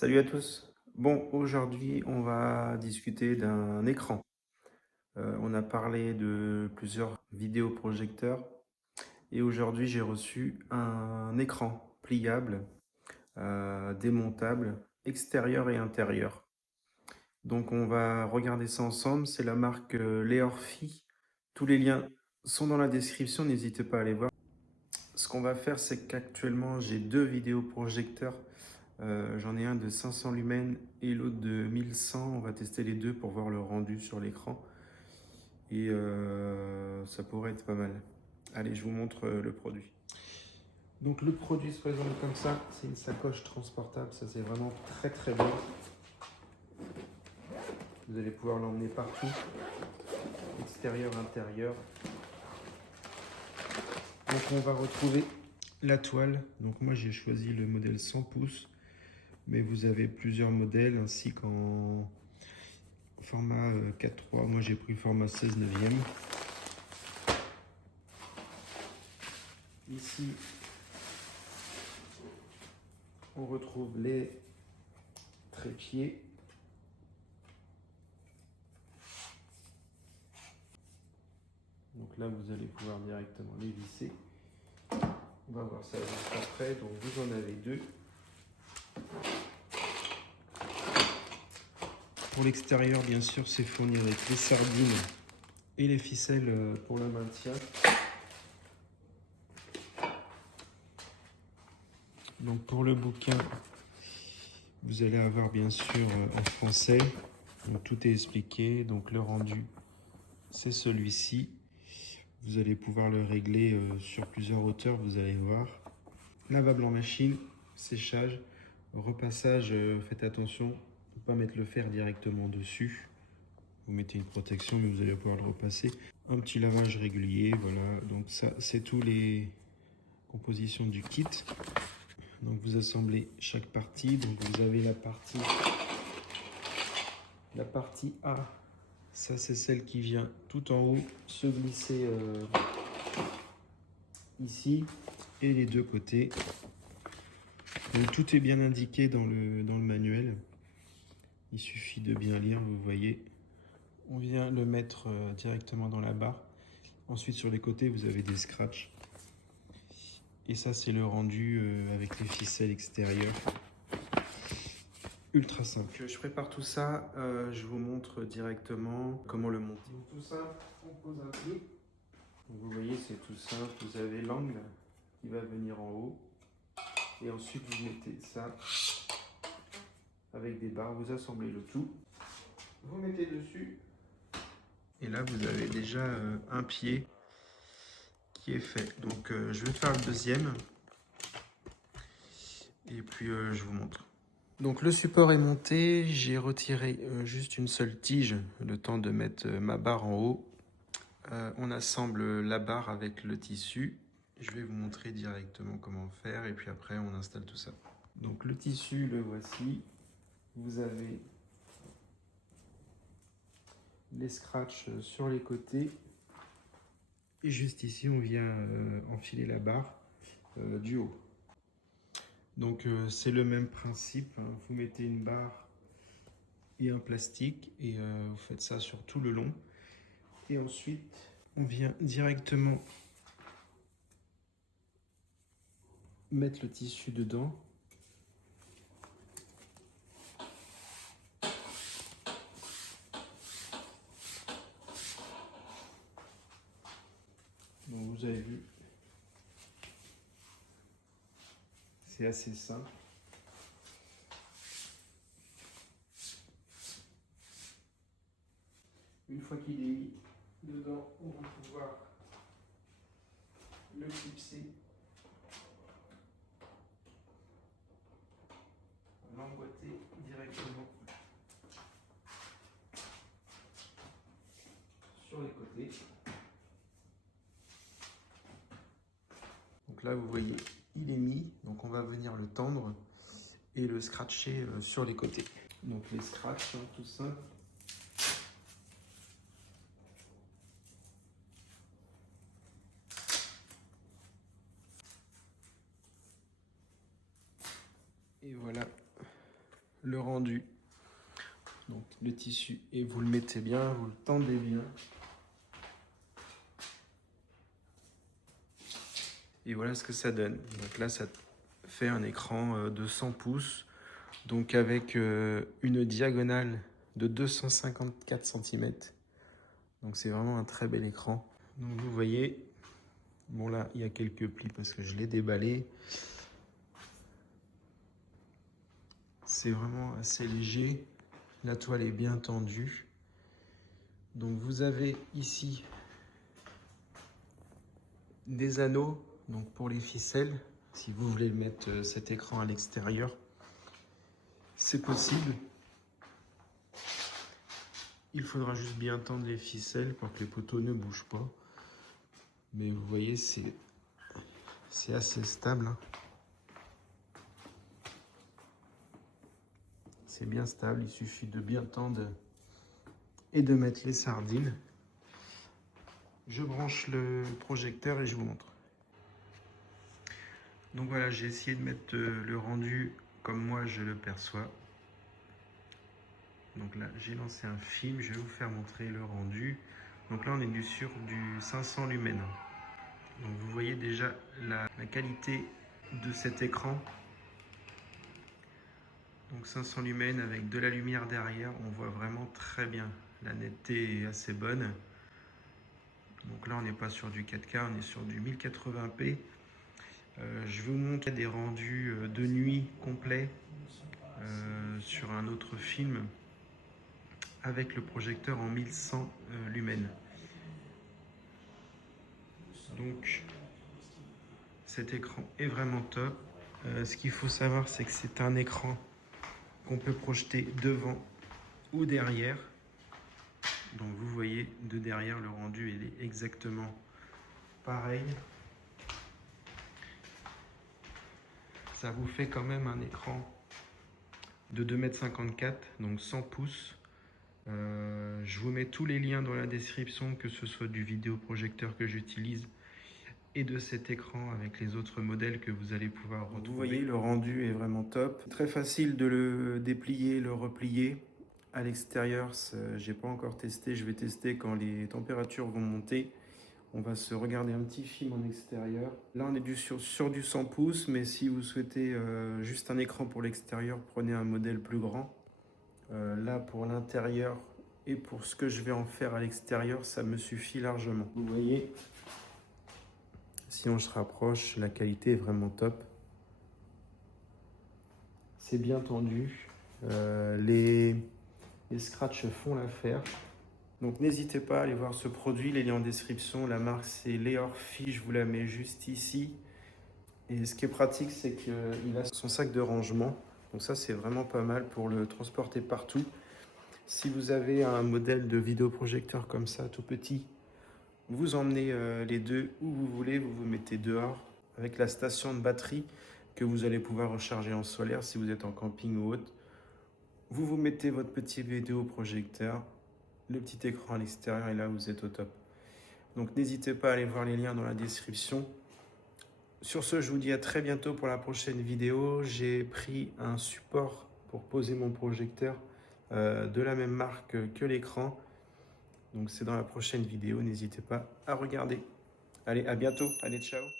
Salut à tous. Bon, aujourd'hui, on va discuter d'un écran. On a parlé de plusieurs vidéoprojecteurs et aujourd'hui, j'ai reçu un écran pliable, démontable, extérieur et intérieur. Donc, on va regarder ça ensemble. C'est la marque Leorfi. Tous les liens sont dans la description, n'hésitez pas à aller voir. Ce qu'on va faire, c'est qu'actuellement, j'ai deux vidéoprojecteurs. J'en ai un de 500 lumens et l'autre de 1100. On va tester les deux pour voir le rendu sur l'écran. Et ça pourrait être pas mal. Allez, je vous montre le produit. Donc le produit se présente comme ça. C'est une sacoche transportable. Ça, c'est vraiment très très bien. Vous allez pouvoir l'emmener partout. Extérieur, intérieur. Donc on va retrouver la toile. Donc moi, j'ai choisi le modèle 100 pouces. Mais vous avez plusieurs modèles ainsi qu'en format 4.3. Moi, j'ai pris le format 16/9. Ici, on retrouve les trépieds. Donc là, vous allez pouvoir directement les visser. On va voir ça juste après. Donc vous en avez deux. Pour l'extérieur, bien sûr, c'est fourni avec les sardines et les ficelles pour le maintien. Donc pour le bouquin, vous allez avoir bien sûr en français. Donc tout est expliqué. Donc le rendu, c'est celui-ci. Vous allez pouvoir le régler sur plusieurs hauteurs, vous allez voir. Lavable en machine, séchage, repassage, faites attention, ne pas mettre le fer directement dessus. Vous mettez une protection, mais vous allez pouvoir le repasser. Un petit lavage régulier, voilà. Donc ça, c'est tous les compositions du kit. Donc vous assemblez chaque partie. Donc vous avez la partie A. Ça, c'est celle qui vient tout en haut se glisser ici et les deux côtés. Donc tout est bien indiqué dans le manuel. Il suffit de bien lire, vous voyez. On vient le mettre directement dans la barre. Ensuite, sur les côtés, vous avez des scratchs. Et ça, c'est le rendu avec les ficelles extérieures. Ultra simple. Je prépare tout ça. Je vous montre directement comment le monter. Donc, tout ça, on pose un pied. Donc, vous voyez, c'est tout simple. Vous avez l'angle qui va venir en haut. Et ensuite, vous mettez ça avec des barres. Vous assemblez le tout. Vous mettez dessus. Et là, vous avez déjà un pied qui est fait. Donc, je vais faire le deuxième. Et puis, je vous montre. Donc, le support est monté. J'ai retiré juste une seule tige, le temps de mettre ma barre en haut. On assemble la barre avec le tissu. Je vais vous montrer directement comment faire. Et puis après, on installe tout ça. Donc, le tissu, le voici. Vous avez les scratchs sur les côtés. Et juste ici, on vient enfiler la barre du haut. Donc c'est le même principe, hein. Vous mettez une barre et un plastique et vous faites ça sur tout le long. Et ensuite, on vient directement mettre le tissu dedans. Donc vous avez vu, c'est assez simple. Une fois qu'il est mis dedans, on va pouvoir le clipser, l'emboîter directement sur les côtés. Donc là, vous voyez, il est mis. Donc on va venir le tendre et le scratcher sur les côtés. Donc les scratchs, hein, tout simple. Et voilà le rendu. Donc le tissu, et vous le mettez bien, vous le tendez bien. Et voilà ce que ça donne. Donc là, ça fait un écran de 100 pouces, donc avec une diagonale de 254 cm. Donc c'est vraiment un très bel écran. Donc vous voyez, bon là, il y a quelques plis parce que je l'ai déballé. C'est vraiment assez léger. La toile est bien tendue. Donc vous avez ici des anneaux, donc pour les ficelles. Si vous voulez mettre cet écran à l'extérieur, c'est possible. Il faudra juste bien tendre les ficelles pour que les poteaux ne bougent pas. Mais vous voyez, c'est assez stable, hein. C'est bien stable, il suffit de bien tendre et de mettre les sardines. Je branche le projecteur et je vous montre. Donc voilà, j'ai essayé de mettre le rendu comme moi je le perçois. Donc là, j'ai lancé un film, je vais vous faire montrer le rendu. Donc là, on est sur du 500 lumens. Donc vous voyez déjà la qualité de cet écran. Donc 500 lumens avec de la lumière derrière, on voit vraiment très bien. La netteté est assez bonne. Donc là, on n'est pas sur du 4K, on est sur du 1080p. Je vais vous montrer des rendus de nuit complets sur un autre film avec le projecteur en 1100 lumens. Donc cet écran est vraiment top. Ce qu'il faut savoir, c'est que c'est un écran qu'on peut projeter devant ou derrière. Donc vous voyez de derrière, le rendu il est exactement pareil. Ça vous fait quand même un écran de 2,54 m, donc 100 pouces. Je vous mets tous les liens dans la description, que ce soit du vidéoprojecteur que j'utilise et de cet écran avec les autres modèles que vous allez pouvoir retrouver. Vous voyez, le rendu est vraiment top. Très facile de le déplier, le replier. À l'extérieur, j'ai pas encore testé. Je vais tester quand les températures vont monter. On va se regarder un petit film en extérieur. Là, on est sur du 100 pouces, mais si vous souhaitez juste un écran pour l'extérieur, prenez un modèle plus grand. Là, pour l'intérieur et pour ce que je vais en faire à l'extérieur, ça me suffit largement. Vous voyez, si on se rapproche, la qualité est vraiment top. C'est bien tendu. Les scratchs font l'affaire. Donc n'hésitez pas à aller voir ce produit, les liens en description. La marque c'est Leorfi, je vous la mets juste ici. Et ce qui est pratique, c'est qu'il a son sac de rangement. Donc ça, c'est vraiment pas mal pour le transporter partout. Si vous avez un modèle de vidéoprojecteur comme ça, tout petit, vous emmenez les deux où vous voulez, vous vous mettez dehors avec la station de batterie que vous allez pouvoir recharger en solaire si vous êtes en camping ou autre. Vous vous mettez votre petit vidéoprojecteur, le petit écran à l'extérieur et là vous êtes au top. Donc n'hésitez pas à aller voir les liens dans la description. Sur ce, je vous dis à très bientôt pour la prochaine vidéo. J'ai pris un support pour poser mon projecteur de la même marque que l'écran. Donc c'est dans la prochaine vidéo, n'hésitez pas à regarder. Allez, à bientôt. Allez, ciao.